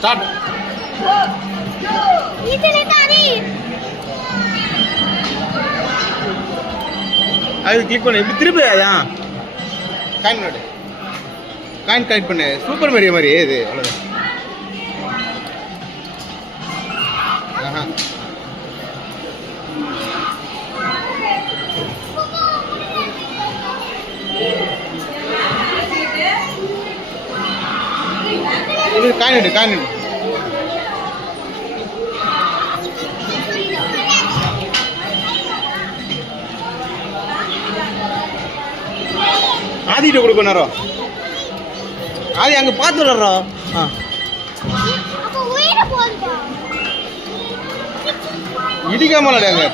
Start. அது click பண்ணு. இப்படி திருப்பி அதான் காயின் பண்ணு. காயின் கனெக்ட் பண்ணு. சூப்பர் மேரியோ மாதிரி இது அவ்வளோதான். ஆஹா இது காயின் எடு. காயின் எடு. ஆதிட்ட கொடுக்கணும். ஆதி அங்கே பார்த்து விடுறோம். ஆ இடிக்காம அங்கே